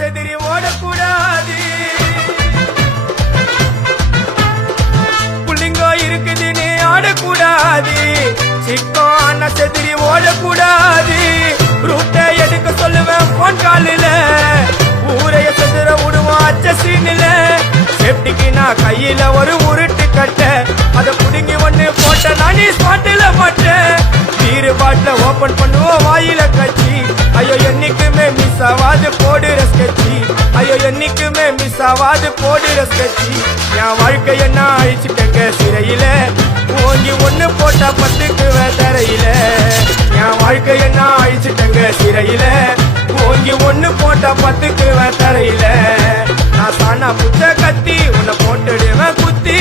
செதிரி ஓடக்கூடாது. புள்ளிங்கோ இருக்குதுன்னு ஆடக்கூடாது. சிக்கம் செதிரி ஓடக்கூடாது. ரூட்டை எடுக்க சொல்லுவேன் போன் காலில. ஊரைய செதுற விடுவோம் அச்ச சீனில. சேப்டிக்கு நான் கையில ஒரு உருட்டு கட்ட. அதை புடுங்கி ஒண்ணு போட்ட நானே ஸ்பாட்டில மாட்டேன். பீரு பாட்டில ஓபன் பண்ணுவோம் வாயில கட்சி. ஐயோ என்னைக்குமே மிஸ் ஆவாது போடுற ஸ்கெட்சி. ஐயோ என்னைக்குமே மிஸ் ஆவாது போடுற ஸ்கெட்சி. என் வாழ்க்கைய நான் அழிச்சிட்டேங்க சிறையில. ஓங்கி ஒண்ணு போட்டா 10க்கு தரையில. என் வாழ்க்கைய நான் அழிச்சிட்டேங்க சிறையில. ஓங்கி ஒண்ணு போட்டா 10க்கு தரையில. நான் சாணா புச்ச கத்தி உன்னை போட்டுடுவேன் குத்தி.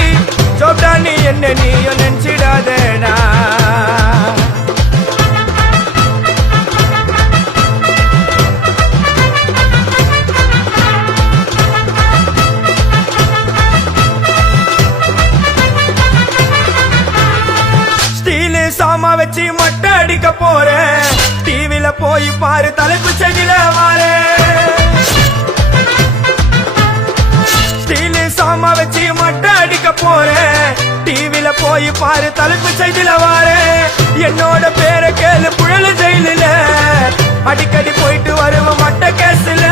ஜோப்டா நீ என்ன நீயும் நினைச்சிடாதேடா. சாமா வச்சு மட்டை அடிக்க போறேன். டிவில போய் பாரு தலைப்பு செடியில வாரேன். ஸ்டீலு சாமா வச்சு மட்டை அடிக்க போறேன். டிவில போய் பாரு தலைப்பு செய்தில வாரேன். என்னோட பேரை கேளு புழல ஜெயில. அடிக்கடி போயிட்டு வருவோம் மட்ட கேஸ்ல.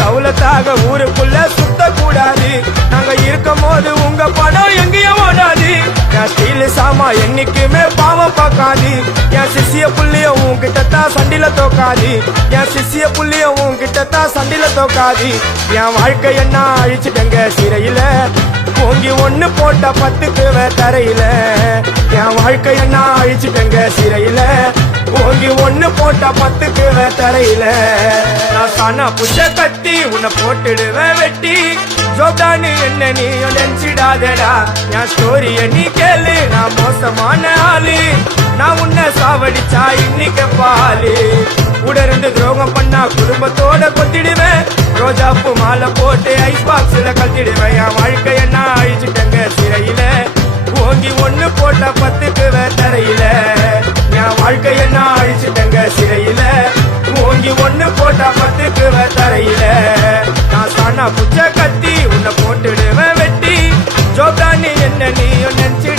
தௌலத்தாக ஊருக்குள்ள சுத்த கூடாது. நாங்க இருக்கும் போது உங்க படம் எங்கேயோ ஓடாது. என் ஸ்டீலு சாமா என்னைக்குமே பாவம் பார்க்காது. என் சிசிய புள்ளிய உன்கிட்டத்தான் சண்டில தோக்காது. என் சிசிய புள்ளிய உன்கிட்டத்தான் சண்டில தோக்காது. என் வாழ்க்கைய நான் அழிச்சிட்டேங்க சிறையில. ஓங்கி ஒண்ணு போட்டா 10க்கு தரையில. என் வாழ்க்கைய நான் அழிச்சிட்டேங்க சிறையில. ஓங்கி ஒண்ணு போட்டா 10க்கு தரையில. நான் சாணா புச்ச கத்தி உன்னை போட்டுடுவேன் வெட்டி. ஜோப்டான்னு என்ன நீயும் நினைச்சிடாதடா. என் ஸ்டோரிய நீ கேளு. நான் மோசமான ஆளு. நான் உன்னை சாவடிச்சா இன்னைக்கு பாலு. உடருந்து துரோகம் பண்ணா குடும்பத்தோட கொத்திடுவேன். ரோஜாப்பு மாலை போட்டு ஐஸ் பாக்ஸ்ல கத்திடுவேன். என் வாழ்க்கைய நான் அழிச்சிட்டேங்க சிறையில. ஓங்கி ஒண்ணு போட்டா 10க்கு தரையில. என் வாழ்க்கைய நான் அழிச்சிட்டேங்க சிறையில. ஓங்கி ஒண்ணு போட்டா 10க்கு தரையில. நான் சாணா புச்ச கத்தி உன்னை போட்டுடுவேன் வெட்டி. ஜோப்டா நீ என்ன நீயும் நினைச்சிட